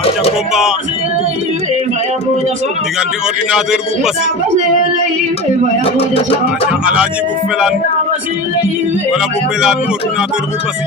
aja combat diggante ordinateur bu Passy aja Alaaji bu Felan wala bu Belan ordinateur bu Passy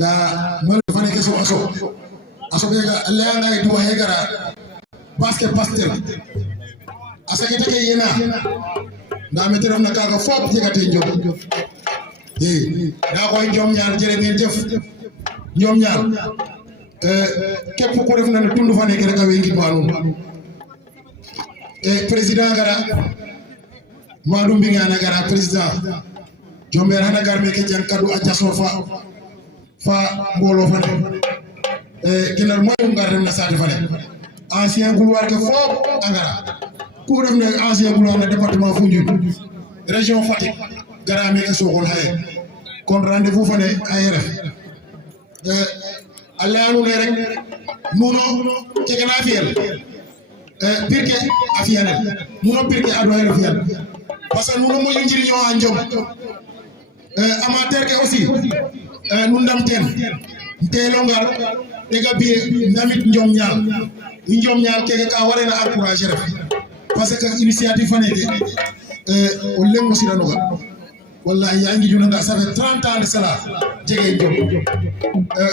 da man fane ke so aso be ga leanga e do hegara basket pastel asake take yena da meteram na kaga fop jegate njom da koy njom ñaar jere ngeen def ñom ñaar kep ko def na tundu fane ke rek a wengi banu président gara Madou Mbingane gara président jomber hana gar me ke jang kadu acca sofa fa mbolo fa kinar moy ngar dem na sadi fa ancien couloir ke fop angara ku dem ne ancien couloir na département Foundiougne région Fatick gara me ke sokol haye kon rendez-vous fa ne ARF alanu ne rek nuno ke gana fiel pirke afiyanel nuno pirke ado hero fiel parce que nuno mo njiriño a njom amateur ke aussi nu ndam ten telongal tega biye ndamit njom ñaal keke ka warena encourager ref parce que initiative faneke o lengo siranoga wallahi ya ngi junanga ça fait 30 ans de cela jege njom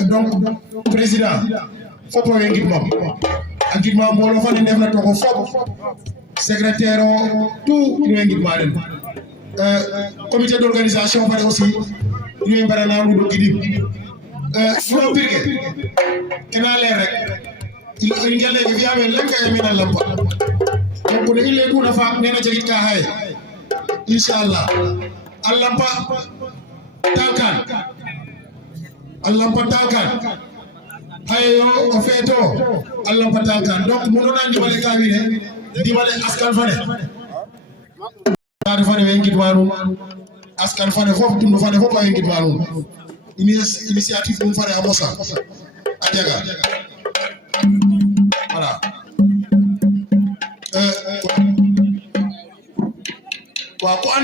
donc président fopo we ngid mom mbolo fane ndef na to ko fop secrétaire tout ino ngidma den comité d'organisation fane aussi ino mbarana ɗuɗo gidim flo birgue kena leer rek il ngelle ke fiya men lenka yamina lampa donc ne ille kuna fa nena jegit ka hay inshallah allampa talkan hayo o feeto allampa talkan donc munona ndibale ka wine ndibale askan fane taade fane wen gidwanu askan fane fof tundu fane fof wen gidwanu initiative mum fane amosa adiaga voilà wa ko an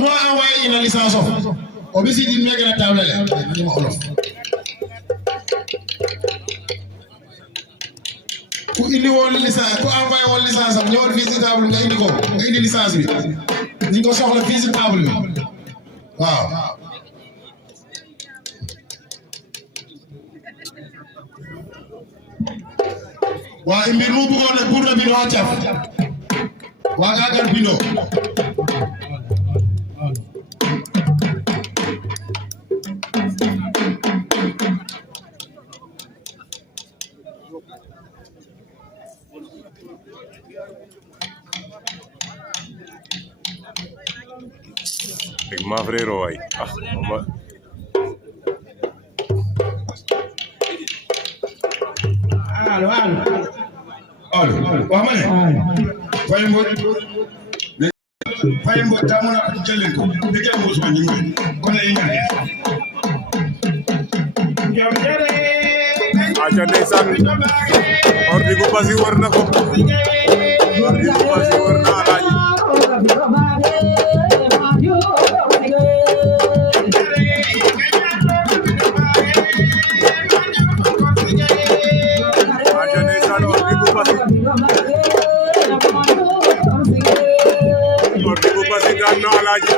mo envoyé ina licence o bisi di mega na tablele ni ma olof ku indi won licence ku envoyé won licence am ñewal fi ci table nga indi ko nga indi licence bi ni ko soxla fi ci table bi waaw wa mbir mu bëggoon na pour na bi no tiaf wa ga gar bino ma frère way allo wa mané fay mbo tamuna jëlen ko dégg nga Ousmane ñu ngi kon lay ñaan aja ndeysaan ordi bu basi war na ko ordi bu basi war na alaaji aja ndeysaan ordi bu basi daan na alaaji